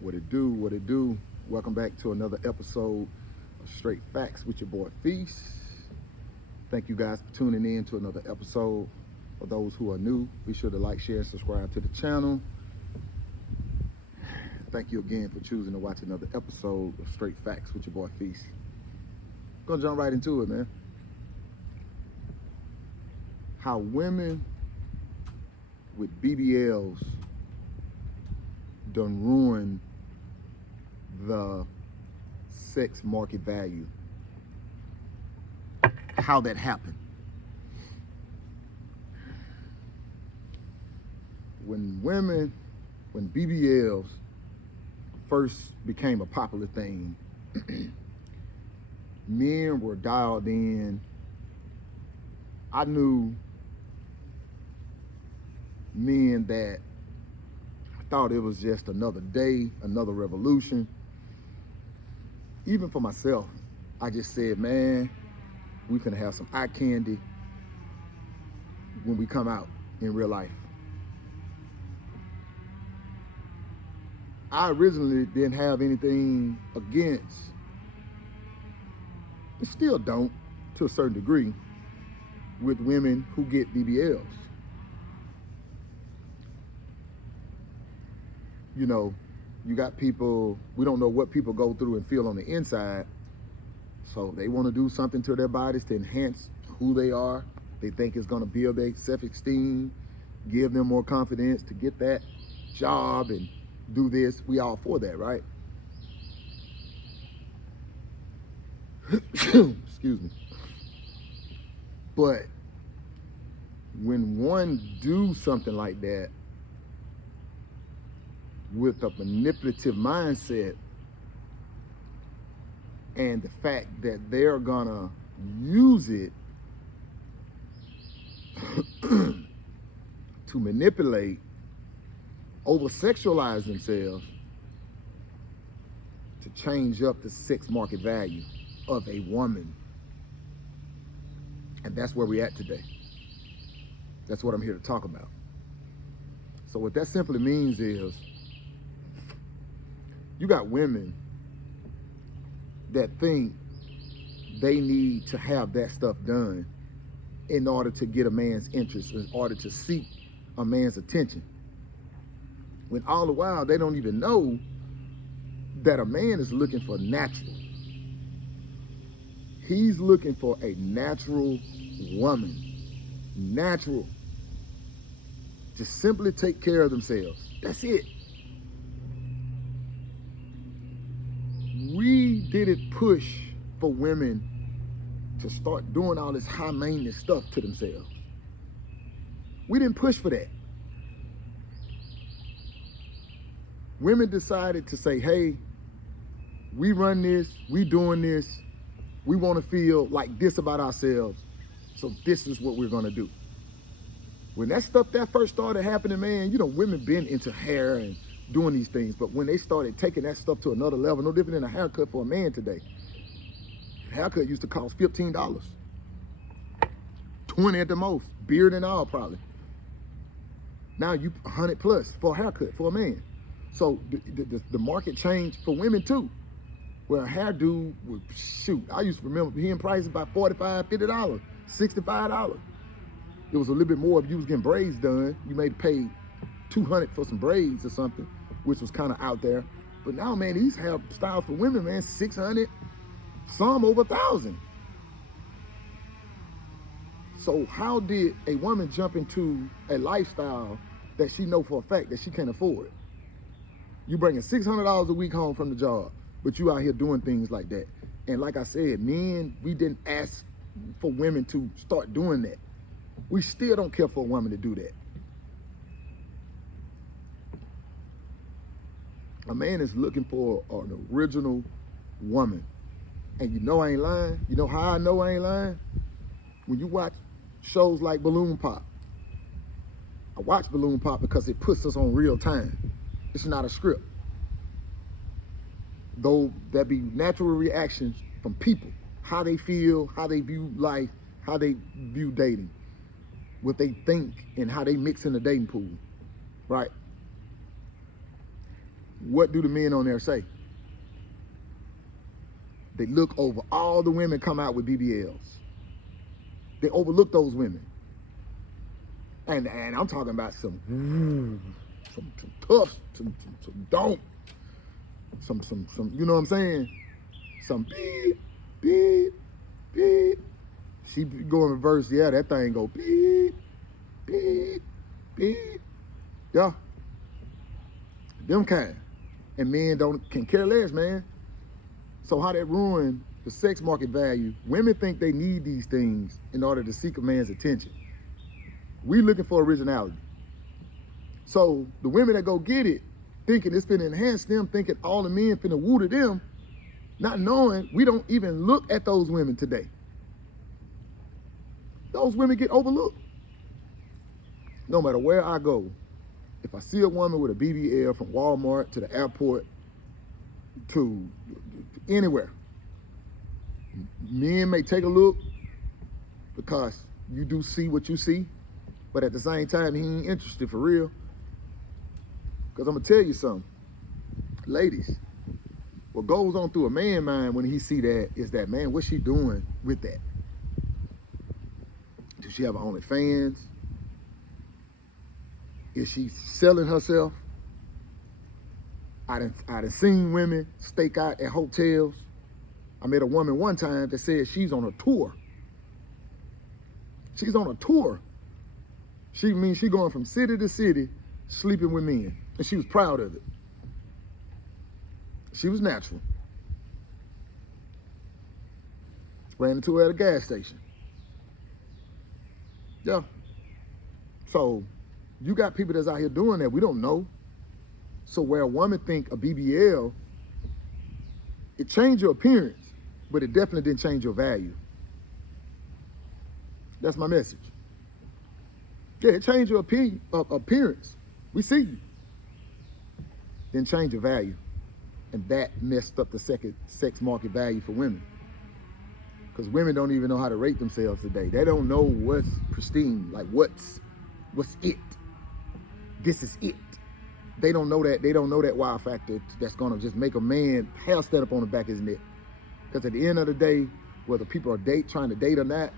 What it do, what it do. Welcome back to another episode of Straight Facts with your boy Feast. Thank you guys for tuning in to another episode. For those who are new, be sure to like, share, and subscribe to the channel. Thank you again for choosing to watch another episode of Straight Facts with your boy Feast. Gonna jump right into it, man. How women with BBLs done ruin the sex market value. How that happened. When BBLs first became a popular thing, men were dialed in. I knew men that thought it was just another day, another revolution. Even for myself, I just said, man, we finna have some eye candy when we come out in real life. I originally didn't have anything against, and still don't to a certain degree, with women who get BBLs. You know, you got people, we don't know what people go through and feel on the inside. So they want to do something to their bodies to enhance who they are. They think it's going to build their self-esteem, give them more confidence to get that job and do this. We all for that, right? Excuse me. But when one do something like that with a manipulative mindset, and the fact that they're gonna use it to manipulate, over-sexualize themselves to change up the sex market value of a woman. And that's where we're at today. That's what I'm here to talk about. So what that simply means is, you got women that think they need to have that stuff done in order to get a man's interest, in order to seek a man's attention. When all the while they don't even know that a man is looking for natural. He's looking for a natural woman. Natural. Just simply take care of themselves. That's it. We didn't push for women to start doing all this high maintenance stuff to themselves. We didn't push for that. Women decided to say, hey, we run this, we doing this, we want to feel like this about ourselves, so this is what we're gonna do. When that stuff that first started happening, man, you know, women been into hair and doing these things, but when they started taking that stuff to another level, no different than a haircut for a man today. A haircut used to cost $15, 20 at the most, beard and all probably. Now you 100 plus for a haircut for a man. So the market changed for women too, where a hairdo would, shoot, I used to remember hearing prices about $45, $50, $65. It was a little bit more if you was getting braids done. You may pay $200 for some braids or something, which was kind of out there. But now, man, these hairstyles for women, man, $600, some over $1,000. So how did a woman jump into a lifestyle that she know for a fact that she can't afford? You bringing $600 a week home from the job, but you out here doing things like that. And like I said, men, we didn't ask for women to start doing that. We still don't care for a woman to do that. A man is looking for an original woman. And you know I ain't lying. You know how I know I ain't lying? When you watch shows like Balloon Pop. I watch Balloon Pop because it puts us on real time. It's not a script. Though there be natural reactions from people, how they feel, how they view life, how they view dating, what they think and how they mix in the dating pool, right? what do the men on there say? They look over all the women come out with BBLs. They overlook those women. And I'm talking about some tough, some don't, some, you know what I'm saying? Some beep, beep, beep. She go in reverse, yeah, that thing go beep, beep, beep. Yeah. Them kind. And men can care less, man. So how that ruin the sex market value? Women think they need these things in order to seek a man's attention. We looking for originality. So the women that go get it, thinking it's finna enhance them, thinking all the men finna woo to them, not knowing we don't even look at those women today. Those women get overlooked. No matter where I go, if I see a woman with a BBL from Walmart to the airport to anywhere, men may take a look because you do see what you see, but at the same time, he ain't interested for real. Because I'm going to tell you something. Ladies, what goes on through a man's mind when he see that is that, man, what's she doing with that? Does she have her OnlyFans? Is she selling herself? I done seen women stake out at hotels. I met a woman one time that said she's on a tour. She's on a tour. She going from city to city, sleeping with men. And she was proud of it. She was natural. Ran into her at a gas station. Yeah. So you got people that's out here doing that. We don't know. So where a woman think a BBL, it changed your appearance, but it definitely didn't change your value. That's my message. Yeah, it changed your appearance. We see you. Then change your value. And that messed up the sex market value for women. Because women don't even know how to rate themselves today. They don't know what's pristine, like what's it. This is it. They don't know that. They don't know that wow factor that's gonna just make a man hair stand up on the back of his neck. Because at the end of the day, whether people are trying to date or not,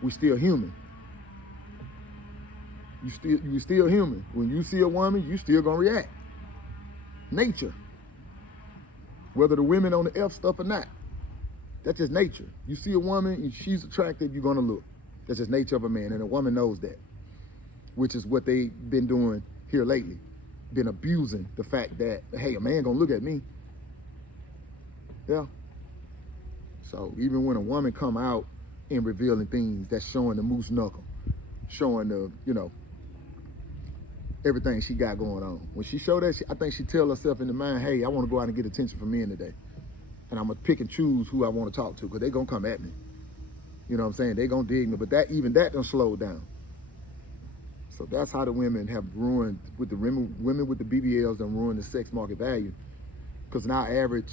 we still human. You still human. When you see a woman, you still gonna react. Nature. Whether the women on the F stuff or not. That's just nature. You see a woman and she's attractive, you're gonna look. That's just nature of a man, and a woman knows that. Which is what they've been doing here lately. Been abusing the fact that, hey, a man gonna look at me. Yeah. So even when a woman come out and revealing things, that's showing the moose knuckle, showing the, everything she got going on. When she show that, I think she tell herself in the mind, hey, I want to go out and get attention from men today. And I'm going to pick and choose who I want to talk to because they going to come at me. You know what I'm saying? They going to dig me. But even that done slowed down. So that's how the women have ruined, with the women with the BBLs done ruined the sex market value. Because now average,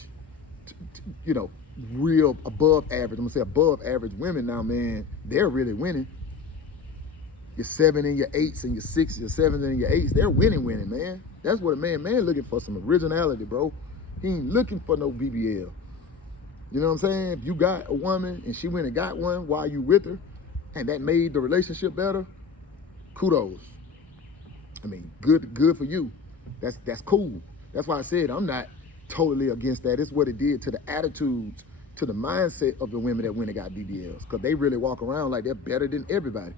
real above average, I'm going to say above average women now, man, they're really winning. Your 7 and your 8s and your 6s, your 7s and your 8s, they're winning, man. That's what a man looking for, some originality, bro. He ain't looking for no BBL. You know what I'm saying? If you got a woman and she went and got one while you with her, and that made the relationship better, kudos. I mean, good for you. That's cool. That's why I said I'm not totally against that. It's what it did to the attitudes, to the mindset of the women that went and got BBLs, because they really walk around like they're better than everybody.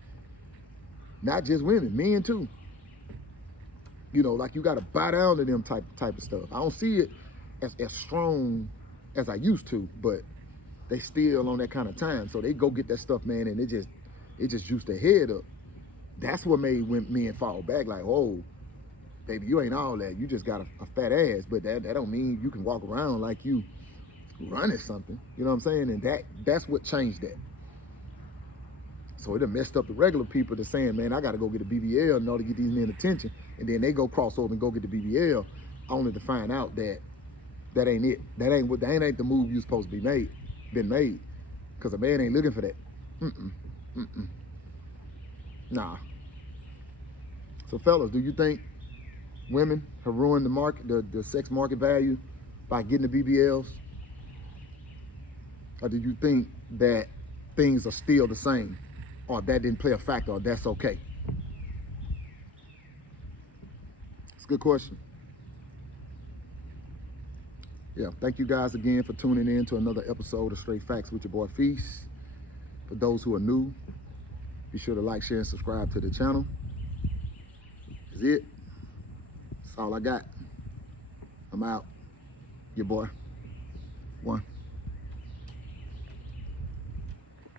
Not just women, men too. Like you gotta bow down to them type of stuff. I don't see it as strong as I used to, but they still on that kind of time. So they go get that stuff, man, and it just juiced their head up. That's what made men fall back, like, oh, baby, you ain't all that. You just got a fat ass, but that don't mean you can walk around like you running something. You know what I'm saying? And that's what changed that. So it done messed up the regular people that's saying, man, I got to go get a BBL in order to get these men attention. And then they go cross over and go get the BBL only to find out that ain't it. That ain't the move you supposed to been made. Because a man ain't looking for that. Nah. So fellas, do you think women have ruined the market, the sex market value by getting the BBLs? Or do you think that things are still the same, or that didn't play a factor, or that's okay? It's a good question. Yeah, thank you guys again for tuning in to another episode of Straight Facts with your boy Feast. For those who are new, be sure to like, share, and subscribe to the channel. That's it. That's all I got. I'm out. Your boy. One.